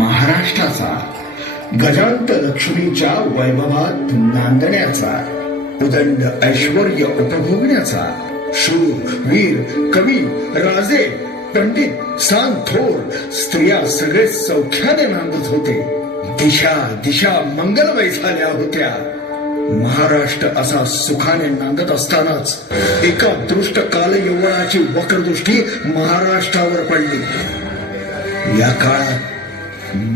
महाराष्ट्राचा गजांत लक्ष्मीच्या वैभवात नांदण्याचा, उदंड ऐश्वर्य उपभोगण्याचा, शूर वीर कवी राजे पंडित सांग थोर स्त्रिया सगळे सौख्याने नांदत होते. दिशा दिशा मंगलमय झाल्या होत्या. महाराष्ट्र असा सुखाने नांदत असतानाच एका दृष्ट कालयवनाची वक्रदृष्टी महाराष्ट्रावर पडली. या काळात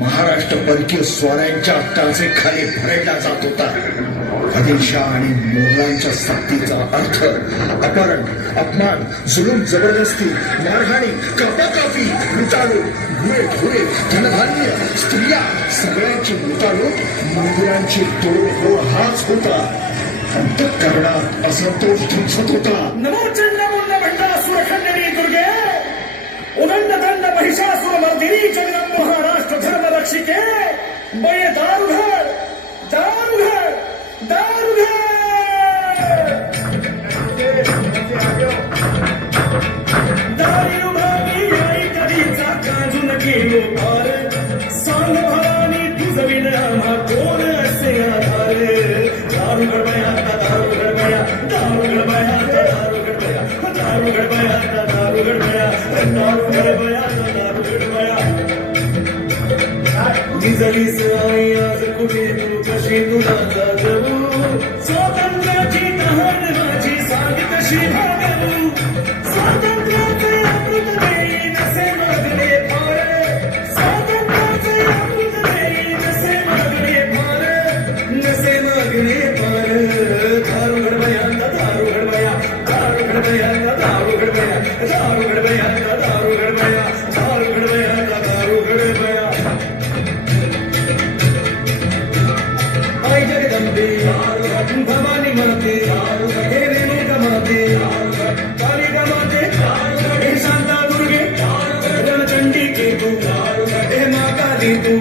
महाराष्ट्र परकीय स्वाऱ्यांच्या टाचे खाली भरडला जात होता. आदिलशाह आणि मोगलांच्या सक्तीचा अर्थ अपहरण, अपमान, जुलूम, जबरदस्ती, मारहाणी, कापाकापी, लुटालूट, घुरे, धनधान्य, स्त्रिया सगळ्यांची लुटालूट, मंदिरांची तोडफोड हाच होता. अंतःकरणात असंतोष दिसत होता. नमो चंडमुंड भंडासुर खंडनी दुर्गे, उदंड दंड महिषासुर मर्दिनी जगदंब महाराष्ट्र धर्म रक्षिके, बये दारुघर दारुघर दारुघर. दारी उभारी आई कधीचा काजून गेलो पार, सांग भवानी तुझ विना आम्हा कोण असे आधार. दारुघर बया दारुघर बया दारुघर बया दारुघर बया दारुघर बया दारुघर बया दारुघर बया दारुघर बया. निजलीस आई आज कुठे तू कशी तुला जागवू, स्वातंत्र्याची तहान माझी सांग कशी भागवू. स्वातंत्र्याचे अमृत देई नसे मागणे फार, स्वातंत्र्याचे अमृत देई नसे मागणे फार, नसे मागणे फार. दारुगड बया दारुगड बया दारुगड बया दारुगड बया दारुगड बया दारुगड बया दारुगड बया दारुगड बया. आई जगदंबे भवानी माते, हे रेणुका माते, कालिका माते, हे शांता दुर्गे, रणचंडिके तू, हे माँ काली तू,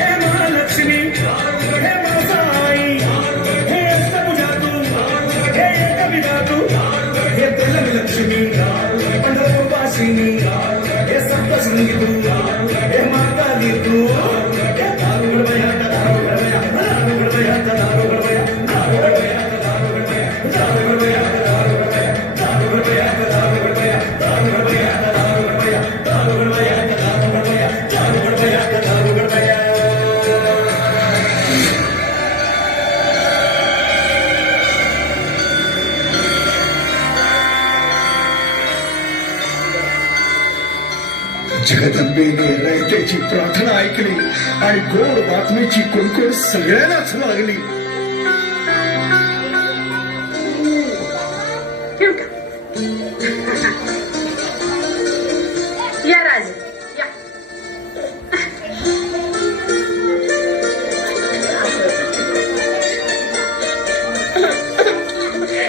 हे महालक्ष्मी, हे माता आई, हे अष्टभुजा तू, हे एकविधा तू, हे तेलंगलक्ष्मी, पंढरपूरवासिनी, हे सप्तशृंगी तू, हे माँ काली तू. हे दारुगड बया दारुगड बया दारुगड बया दारुगड बया दारुगड बया दारुगड बया दारुगड बया दारुगड बया दारुगड बया दारुगड बया दारुगड बया दारुगड बया दारुगड बया दारुगड बया दारुगड बया दारुगड बया. जगदंबेने रयतेची प्रार्थना ऐकली आणि गोड बातमीची कुणकुण सगळ्यांनाच लागली. या राजे या.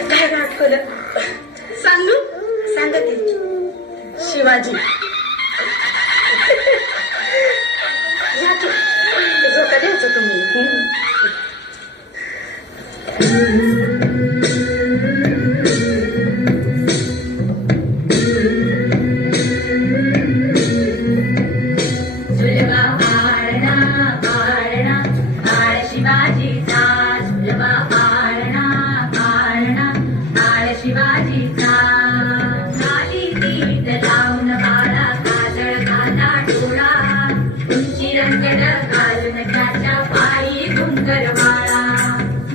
काय आठवलं सांगू सांगते. शिवाजी झोका द्यायचं तुम्ही. सुलभा आरणा आरणा आळ शिवाजीचा, सुलभा आरणा आरणा आळ शिवाजीचा. खाली पीठ लावून बाळा काजळ घाला डोळा, उंची रंगड घालून त्याच्या पायी घुंगर वाळा.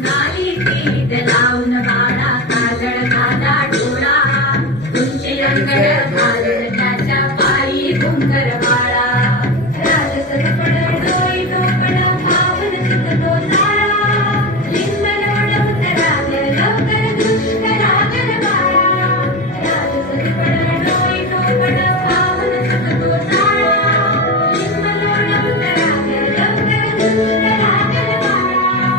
खाली पीठ लावून बाळा काजळ घाला डोळा, उंची रंगड घालून त्याच्या पायी घुंगर वाळा. राजसरपड डोई डोकड भावन सुतलो ताळा, लिंब लोडवत राग लवकर दुष्ट रागन बाळा. राजसरपड डोई डोकड भावन सुतलो ताळा, लिंब लोडवत राग लवकर दुष्ट रागन बाळा.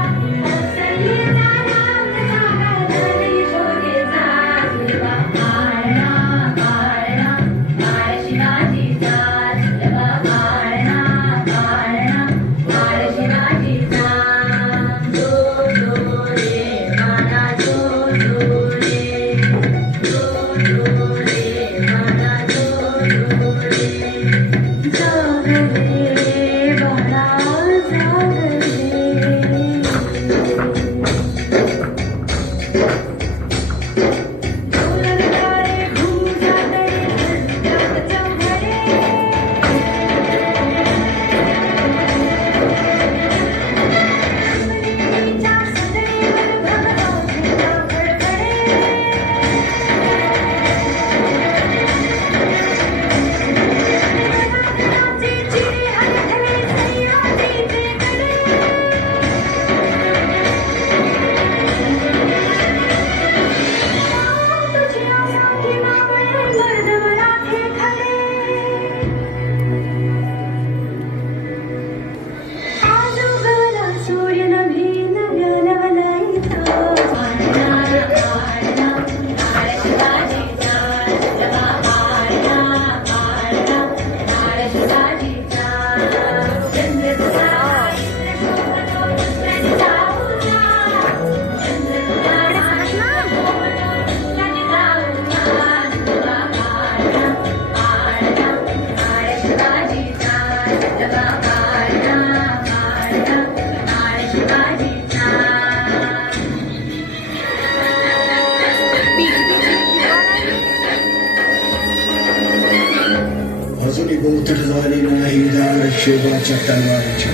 शिवबाच्या तलवारीची.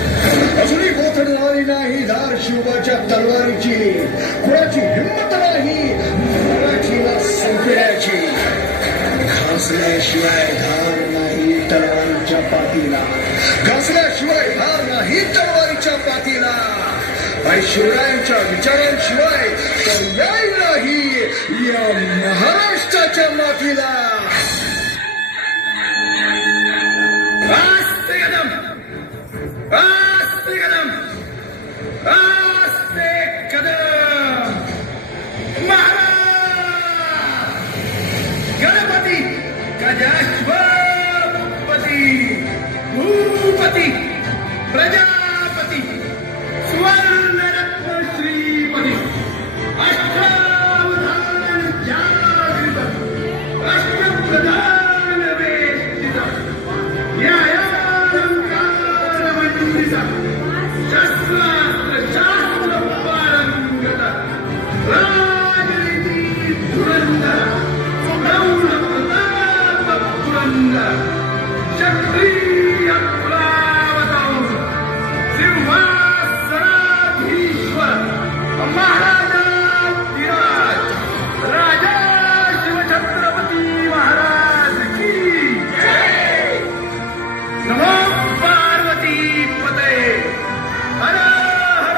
अजूनही गोठणणारी नाही धार शिवबाच्या तलवारीची. कुणाची हिंमत नाही मराठीला संपण्याची. घासल्याशिवाय धार नाही तलवारीच्या पाठीला. घासल्याशिवाय धार नाही तलवारीच्या पाठीला. आणि शिवरायांच्या विचारांशिवाय पर्याय नाही या महाराष्ट्राच्या मातीला. आस्ते कदम, आस्ते कदम, आस्ते कदम. महाराज गणपती गजाश्वपती भूपती प्रजापती सुवर्णरत्न श्रीपती अष्टावधान जागृत अष्टप्रधान वेष्टित न्यायालंकार मंडित शस्त्रास्त्र शास्त्र पारंगत राजनीती धुरंधर प्रौढ प्रताप पुरंदर क्षत्रिय कुलावतांस सिंहासनाधीश्वर महाराजाधिराज राजा शिवछत्रपती महाराज की जय. नमो पार्वती पते हर हर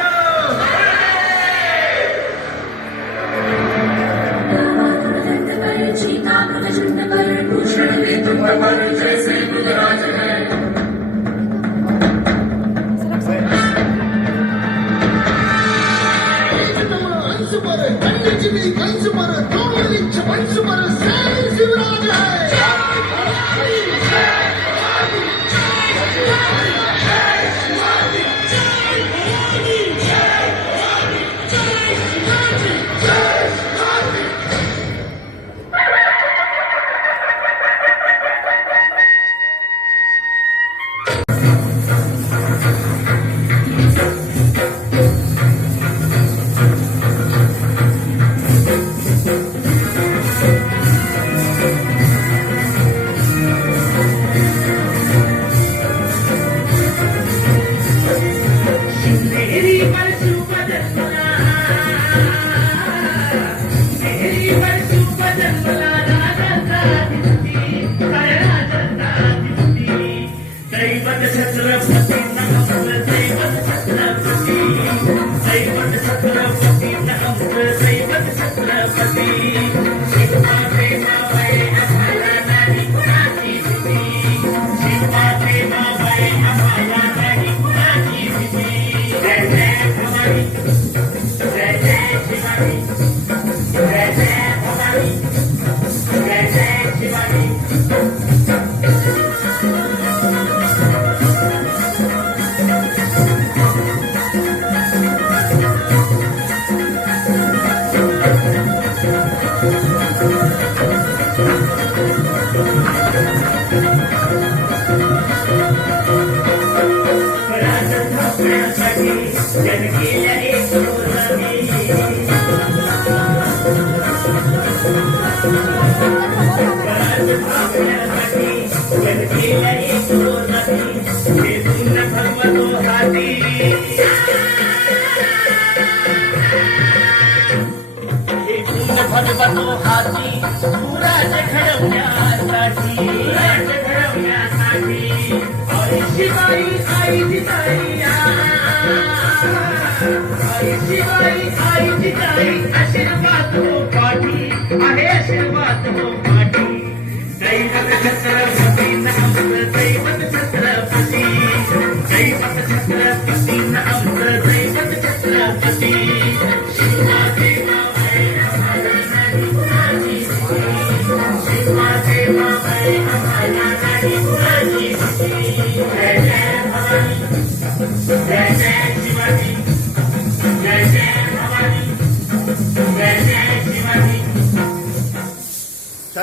भगवतो हाती सूरज घडवण्यासाठी आई शिवाई आई जिजाई आई शिवाई आई जिजाई आशीर्वाद हो पाठी आहे आशीर्वाद हो पाठी दैवत छत्रपती नामचं दैवत छत्रपती दैवत छत्रपती नामचं दैवत छत्रपती शिवादेवा जय जय भवानी जय जय शिवाजी.